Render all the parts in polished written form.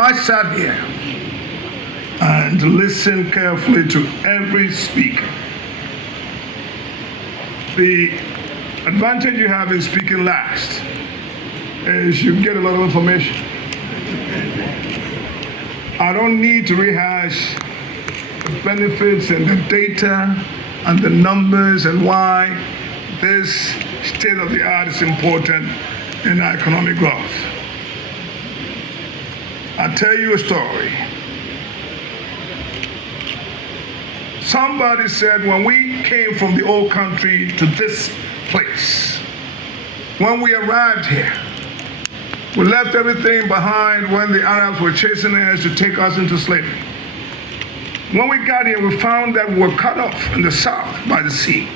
I sat here and listened carefully to every speaker. The advantage you have in speaking last is you get a lot of information. I don't need to rehash the benefits and the data and the numbers and why this state of the art is important in our economic growth. I'll tell you a story. Somebody said when we came from the old country to this place, when we arrived here, we left everything behind when the Arabs were chasing us to take us into slavery. When we got here, we found that we were cut off in the south by the sea,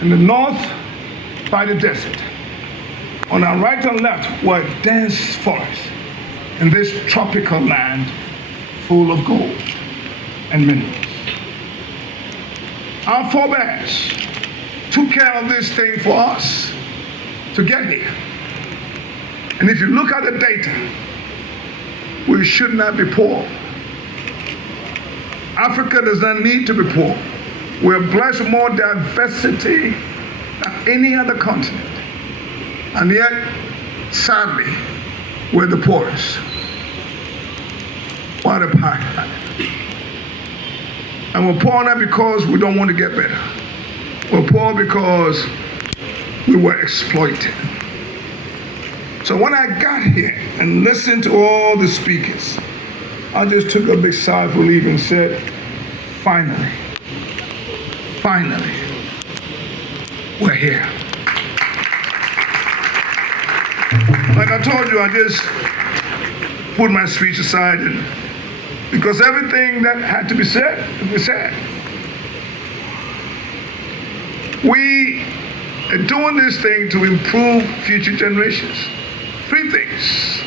in the north by the desert. On our right and left were dense forests in this tropical land full of gold and minerals. Our forebears took care of this thing for us to get here. And if you look at the data, we should not be poor. Africa does not need to be poor. We're blessed with more diversity than any other continent. And yet, sadly, we're the poorest. What a pie. And we're poor not because we don't want to get better. We're poor because we were exploited. So when I got here and listened to all the speakers, I just took a big sigh of relief and said, finally, we're here. Like I told you, I just put my speech aside because everything that had to be said, was said. We are doing this thing to improve future generations. Three things.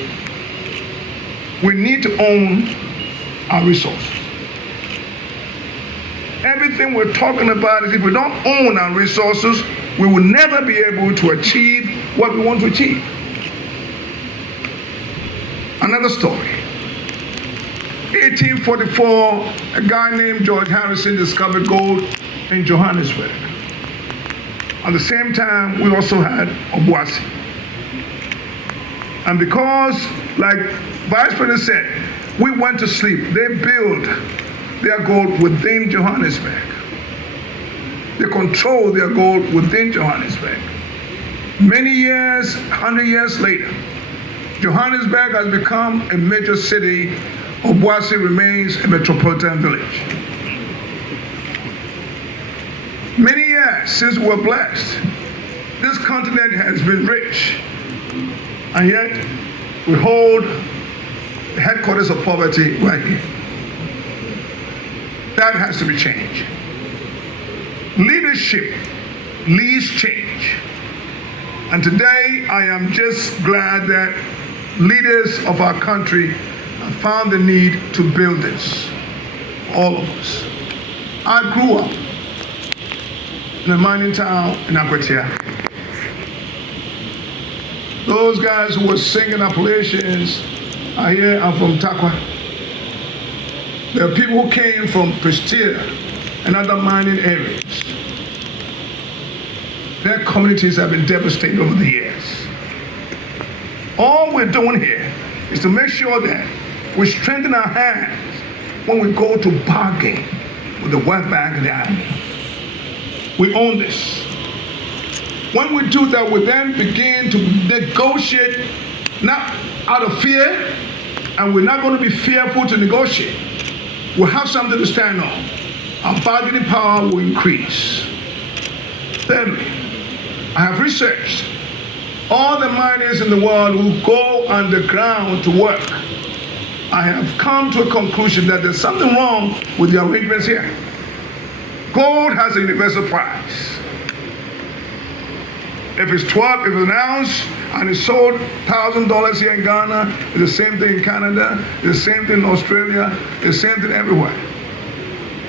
We need to own our resources. Everything we're talking about is if we don't own our resources, we will never be able to achieve what we want to achieve. Another story. 1844, a guy named George Harrison discovered gold in Johannesburg. At the same time, we also had Obuasi. And because, like Vice President said, we went to sleep, they built their gold within Johannesburg. They control their gold within Johannesburg. Many years, 100 years later, Johannesburg has become a major city. Obuasi remains a metropolitan village. Many years since we were blessed, this continent has been rich, and yet we hold the headquarters of poverty right here. That has to be changed. Leadership leads change. And today I am just glad that leaders of our country have found the need to build this. All of us. I grew up in a mining town in Accra. Those guys who were singing appellations are here. I'm from Takwa. There are people who came from Prestia and other mining areas. Their communities have been devastated over the years. All we're doing here is to make sure that we strengthen our hands when we go to bargain with the World Bank and the IMF. We own this. When we do that, we then begin to negotiate, not out of fear, and we're not going to be fearful to negotiate. We'll have something to stand on. Our bargaining power will increase. Thirdly, I have researched all the miners in the world who go underground to work. I have come to a conclusion that there's something wrong with the arrangements here. Gold has a universal price. If it's an ounce and it's sold $1,000 here in Ghana, it's the same thing in Canada, it's the same thing in Australia, it's the same thing everywhere.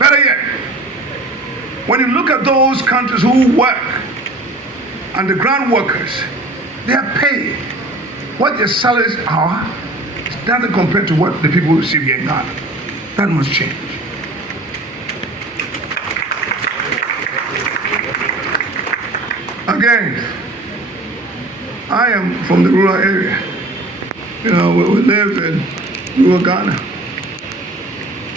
Better yet, when you look at those countries who work, underground workers, they are paid what their salaries are doesn't compare to what the people receive here in Ghana. That must change. Again, I am from the rural area. We live in rural Ghana.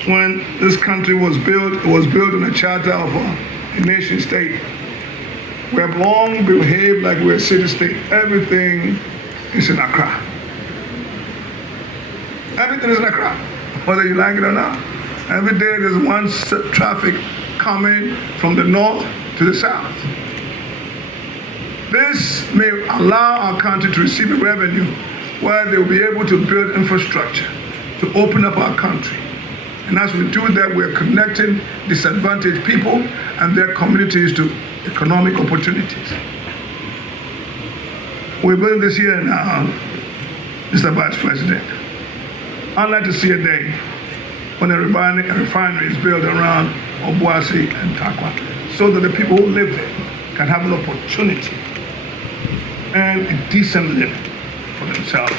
When this country was built, it was built on a charter of a nation state. We have long behaved like we're a city state. Everything is in Accra. Everything is in Accra, whether you like it or not. Every day there's one traffic coming from the north to the south. This may allow our country to receive a revenue where they will be able to build infrastructure to open up our country. And as we do that, we're connecting disadvantaged people and their communities to economic opportunities. We're building this here now, Mr. Vice President. I'd like to see a day when a refinery is built around Obuasi and Takwa, so that the people who live there can have an opportunity and a decent living for themselves.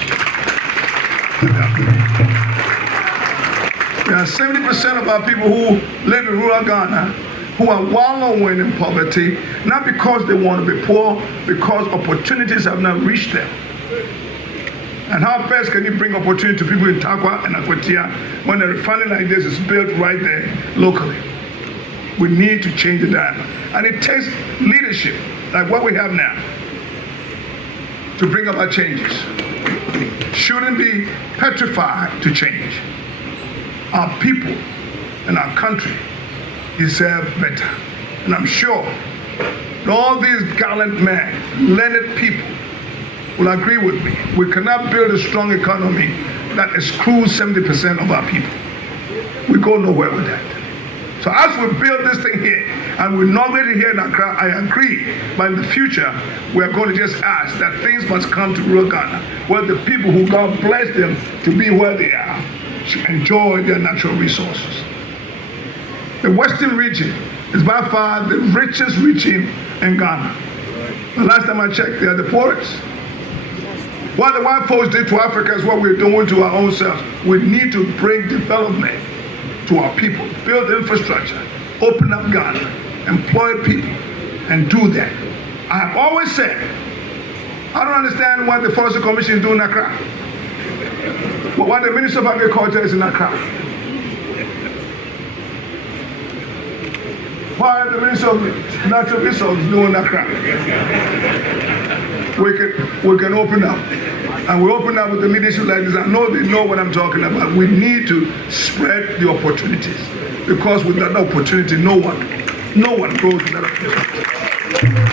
There are 70% of our people who live in rural Ghana who are wallowing in poverty, not because they want to be poor, because opportunities have not reached them. And how best can you bring opportunity to people in Takwa and Akwatia when a refinery like this is built right there locally? We need to change the dialogue. And it takes leadership, like what we have now, to bring about changes. Shouldn't be petrified to change. Our people and our country deserve better. And I'm sure that all these gallant men, learned people, will agree with me. We cannot build a strong economy that excludes 70% of our people. We go nowhere with that. So as we build this thing here, and we inaugurate it here in Accra, I agree, but in the future, we are going to just ask that things must come to rural Ghana, where the people who God bless them to be where they are, should enjoy their natural resources. The Western region is by far the richest region in Ghana. The last time I checked, they are the poorest. What the white folks did to Africa is what we're doing to our own selves. We need to bring development to our people, build infrastructure, open up Ghana, employ people, and do that. I have always said, I don't understand what the Forestry Commission is doing in Accra. But what the Minister of Agriculture is in Accra. Why the Minister of Natural Resources doing in Accra? We can open up. And we open up with the leadership like this. I know they know what I'm talking about. We need to spread the opportunities. Because with that opportunity, no one grows with that opportunity.